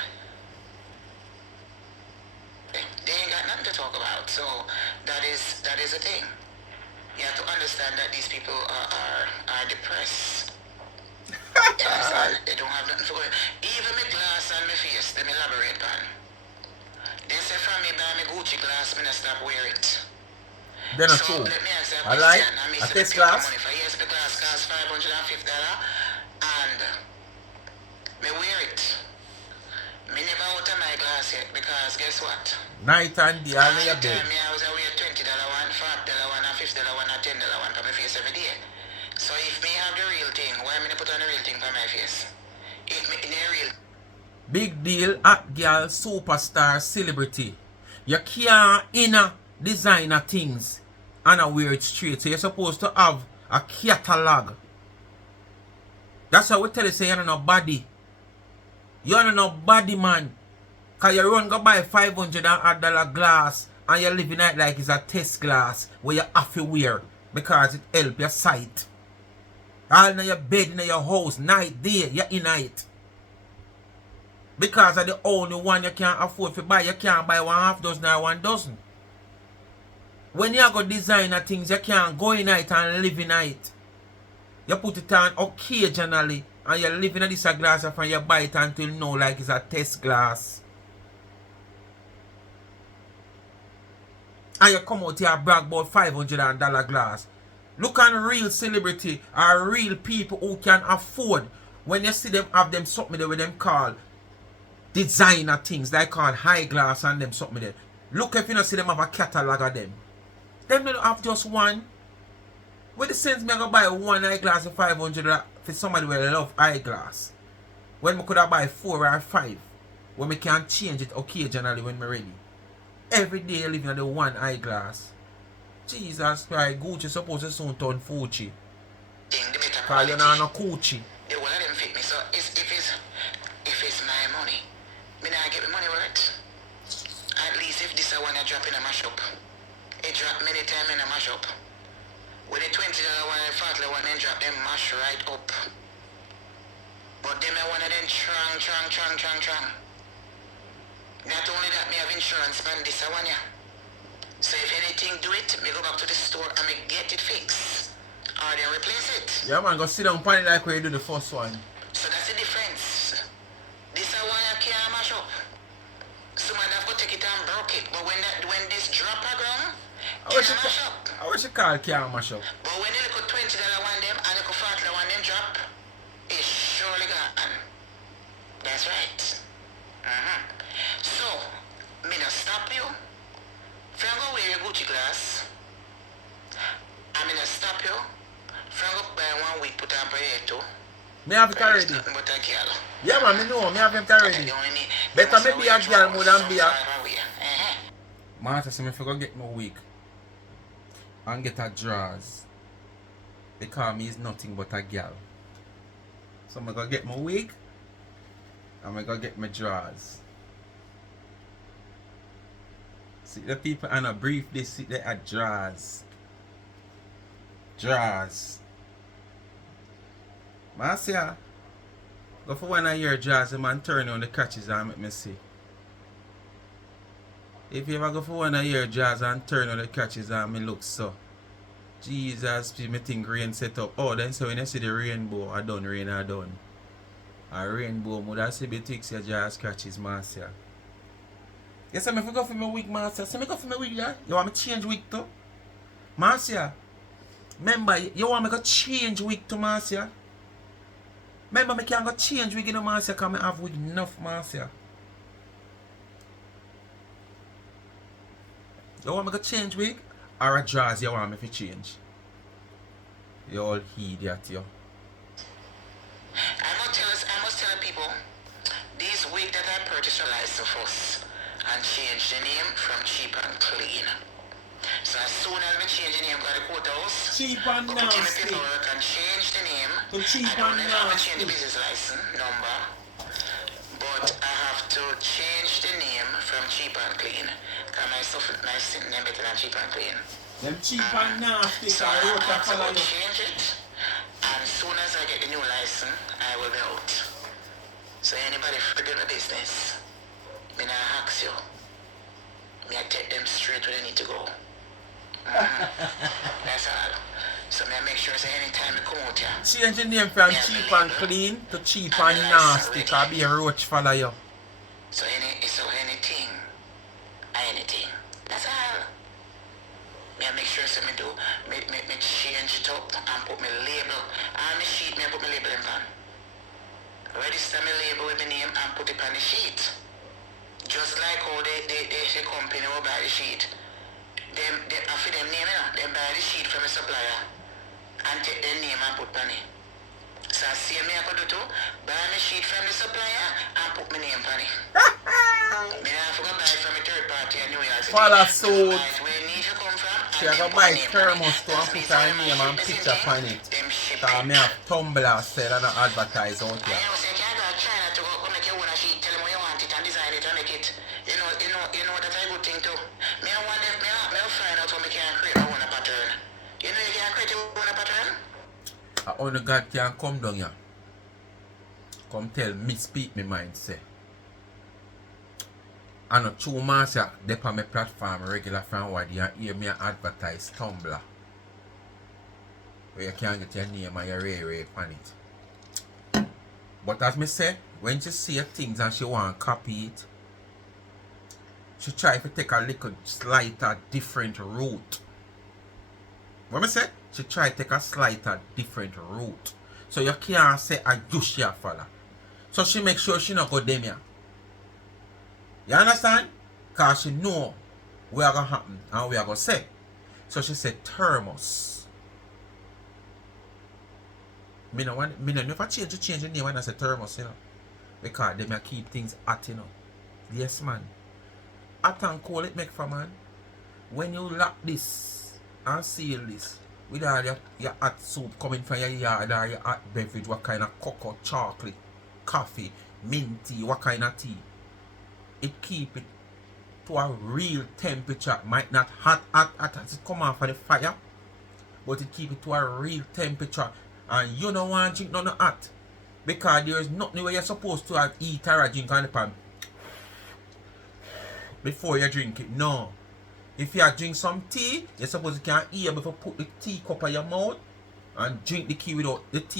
They ain't got nothing to talk about, so that is the thing. You have to understand that these people are depressed. You understand? They don't have nothing for going. Even my glass and my face, they elaborate on. They say from me buy me Gucci glass, me not stop wear it. They're not So true. let me ask you a I like question. I a miss the test pay for glass. money for years. The glass cost $550 and me wear it. Me never out of my glass yet because guess what? Night and day, all All in the your bed. time me I was wear $20 one, $40 one, and $50 one, and $10 one for my face every day. So if me have the real thing, why me not put on the real thing for my face? If me in the real Big deal, hot girl, superstar, celebrity. You can't inner designer things and a wear it straight. So you're supposed to have a catalog. That's how we tell you say you're not body. You're not body, man. Cause you run go buy $500 glass and you're living it like it's a test glass where you have to wear because it help your sight. All in your bed, in your house, night, day, you're in it. Because of the only one you can't afford to buy, you can't buy 1/2 dozen or 1 dozen. When you go designer things, you can't go in it and live in it. You put it on occasionally and you're living in this glass and you buy it until you know like it's a test glass. And you come out here and brag about $500 glass. Look at real celebrity or real people who can afford. When you see them have them something there with them call designer things they call high glass and them something there. Look if you don't see them have a catalog of them. Them don't have just one. With the sense me I go buy one eyeglass for $500 for somebody who love eyeglass. When me could have buy 4 or 5. When me can change it occasionally when me ready. Every day living on the one eyeglass. Jesus Christ, Gucci supposed to soon turn Fucci. Cause you know no Gucci. the one of them fit me. So if it's my money, me not get my money worth. At least if this one I drop in a mashup, it drop many times in a mashup. With the $20 one and $40 one, then drop them mash right up. But them I one of them trong. Not only that, me have insurance man this one yeah. So if anything do it, me go back to the store and me get it fixed. Or they replace it. Yeah man, go sit down on it like where you do the first one. So that's the difference. This one you can't mash up. Someone have to take it and broke it. But when this drop a ground, it can't mash up. I wish you call can't mash up. But when you look at $20 one them and you look at $40 one them drop, it's surely gone. That's right. So, me not stop you. From go wear your Gucci glass, I'm gonna stop you. From go buy 1 week put on for your too. Me have it already. Nothing but a girl. Yeah man, me know, me have it already. You only need Better you me must be a wear girl more than be a... Uh-huh. Man, so me if I go get my wig and get a drawers, because me is nothing but a girl. So I'm gonna get my wig and I'm gonna get my drawers. See the people and a brief they see they are drawers. Drawers. Man say go for one of your drawers, the man turn on the catches and make me see. If you ever go for one of your jars and turn on the catches and me look so. Jesus, me think rain set up. Oh, then so when you see the rainbow, I done rain, I done. A rainbow, would I see betwixt your jars catches, master. Yes, I go for my wig, master. So me go for my wig, yeah? You want me change wig too? Master, remember, you want me to change wig to master? Remember, me can't go change wig in the master because I have wig enough, master. You want me to change wig? Or a drawers you want me to change? You all idiot, you. I must tell people, these wig that I purchased from License Force and change the name from Cheap and Clean. So as soon as I change the name, got the courthouse, Cheap and go put in the nasty. paperwork and change the name. To cheap I don't and have to nasty. change the business license number, but I have to change the name from Cheap and Clean. Because my stuff, my name better than Cheap and Clean. Them cheap and nasty, So I I wrote have a to go follow you. change it, and as soon as I get the new license, I will be out. So anybody forget the business, me not ask you. Me I take them straight where they need to go. That's all. So me make sure say anytime I come out here, Change the name from me have cheap the and label clean to cheap and the and license nasty. ready. Cause be a roach follow you. So anything. That's all. Me make sure say me do me change it up and put my label on the sheet. Me put my label in pan. Register my label with my name and put it on the sheet. Just like how the company will buy the sheet. They after them name, you know, they buy the sheet from a supplier and take their name and put on it. So I see me I could do too. Buy my sheet from the supplier and put my name on it. Me I forgot buy it from a third party in New York City. Follow So suit. buy it where it need to come from She and a then go put my buy name on it. thermos to and That put means her when my name ship and is in picture there, upon it. them ship Cause it. me have Tumblr sell and advertise out I here. know say can't go China to go make your own sheet, tell them what you want it and design it and make it. You know that's a good thing too. Me I want them, me I find out how me can create my own pattern. You know you can create your own pattern? Only God can come down here. Come tell me, speak me mind say. I know true master dep on my platform regular from what you hear me advertise Tumblr. Where you can get your name and your ray on it. But as me say, when she see things and she want to copy it, she try to take a little slighter different route. What me say? She try to take a slighter different route. So you can't say I just your follow. So she make sure she not go them here. You understand? Cause she know what gonna happen and what gonna say. So she said thermos. Me no never change the name when I say thermos, you know. Because they may keep things hot, you know. Yes, man. Hot and cold it make for man. When you lock this and seal this with all your hot soup coming from your yard or your hot beverage, what kind of cocoa, chocolate, coffee, mint tea, what kind of tea, it keep it to a real temperature. Might not hot as it come off of the fire, but it keep it to a real temperature. And you don't want to drink nothing hot because there is nothing where you're supposed to eat or drink on the pan before you drink it. No. If you drink some tea, you're supposed to can eat before put the teacup in your mouth and drink the tea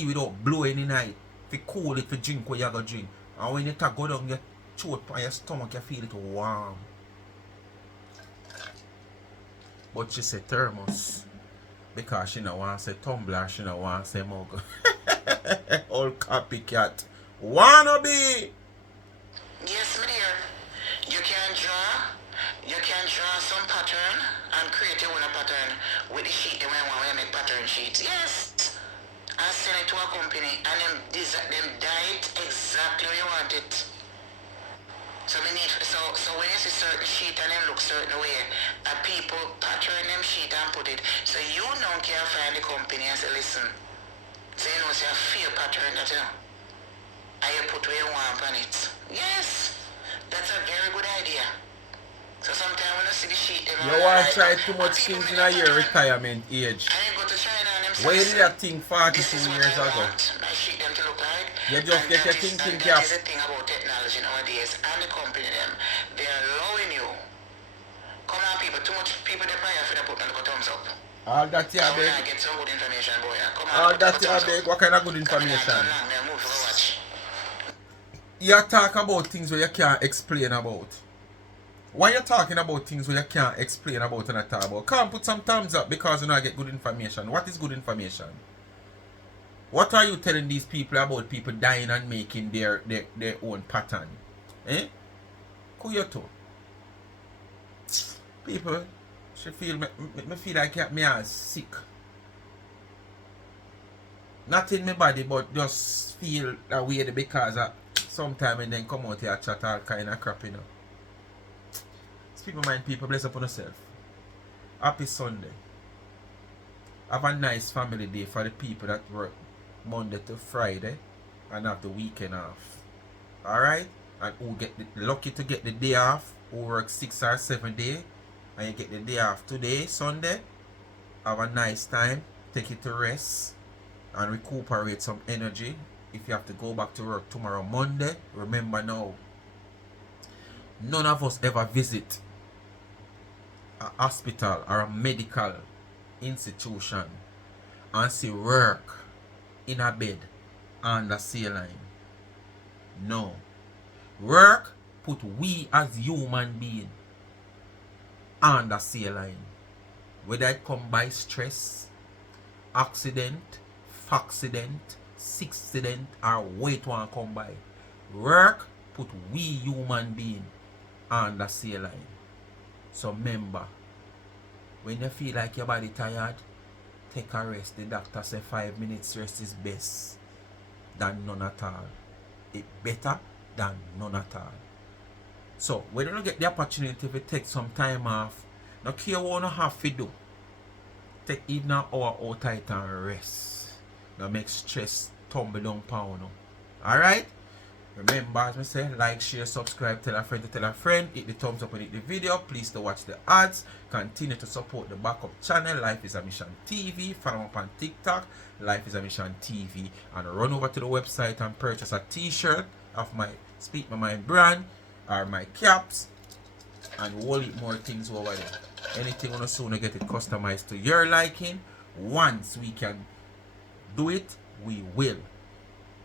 without blowing in it. If you cool it, if you drink what you're going to drink. And when you go down your throat and your stomach, you feel it warm. But she said thermos. Because she don't want to say tumbler, she don't want to say mug. Old copycat. Wannabe! Yes, my dear. You can draw some pattern and create your own pattern with the sheet when you make pattern sheets. Yes. And send it to a company and them dye it exactly how you want it. So when you see certain sheet and them look certain way, people pattern them sheet and put it. So you now can find the company and say, listen, so you know say a feel pattern that you know. And you put where you want on it. Yes. That's a very good idea. So sometimes when you see the sheet, you want to try too much things in your retirement age. And you go to China and them say, Where did that thing 42 this is what years I ago? want my sheet them to look like. You just get your thinking cap. That is the thing about technology nowadays and the company them. They are allowing you. Come on people, too much people they buy for they put on the thumbs up. All that you So beg. I get some good information, boy. Come on, All that put you thumbs beg. up. What kind of good Come on, information? turn on, man, move for watch. You talk about things where you can't explain about. Why you talking about things where you can't explain about and talk about? Can't put some thumbs up because you know I get good information. What is good information? What are you telling these people about people dying and making their own pattern? Eh? Kuyoto. People, she feel me feel like me are sick. Not in my body, but just feel that weird because sometime and then come out here chat all kind of crap, you know. People mind people, bless upon yourself. Happy Sunday. Have a nice family day for the people that work Monday to Friday and have the weekend off. Alright? And who get lucky to get the day off, who work 6 or 7 days, and you get the day off today, Sunday. Have a nice time. Take it to rest and recuperate some energy. If you have to go back to work tomorrow, Monday, remember now, none of us ever visit a hospital or a medical institution and see work in a bed under saline. No. Work put we as human being under saline. Whether it come by stress, accident, faccident, sixcident, or wait one come by. Work put we human being under saline. So remember, when you feel like your body tired, take a rest. The doctor say 5 minutes rest is best than none at all. It better than none at all. So when you don't get the opportunity to take some time off, no care what you have to do. Take even an hour out of it and rest. That make stress tumble down pound. Alright? Remember, as I say, like, share, subscribe, tell a friend to tell a friend, hit the thumbs up and hit the video. Please to watch the ads. Continue to support the backup channel, Life is a Mission TV. Follow me up on TikTok, Life is a Mission TV. And run over to the website and purchase a t-shirt of my Speak My Mind brand or my caps and whole heap more things over there. Anything on the sooner get it customized to your liking. Once we can do it, we will.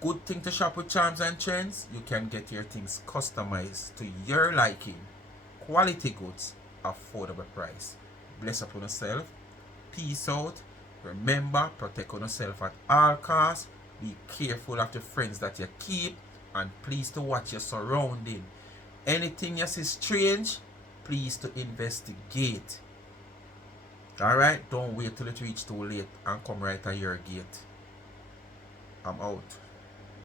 Good thing to shop with Charms and Trends. You can get your things customized to your liking. Quality goods, affordable price. Bless upon yourself. Peace out. Remember, protect on yourself at all costs. Be careful of the friends that you keep. And please to watch your surrounding. Anything you see strange, please to investigate. Alright? Don't wait till it reach too late and come right at your gate. I'm out.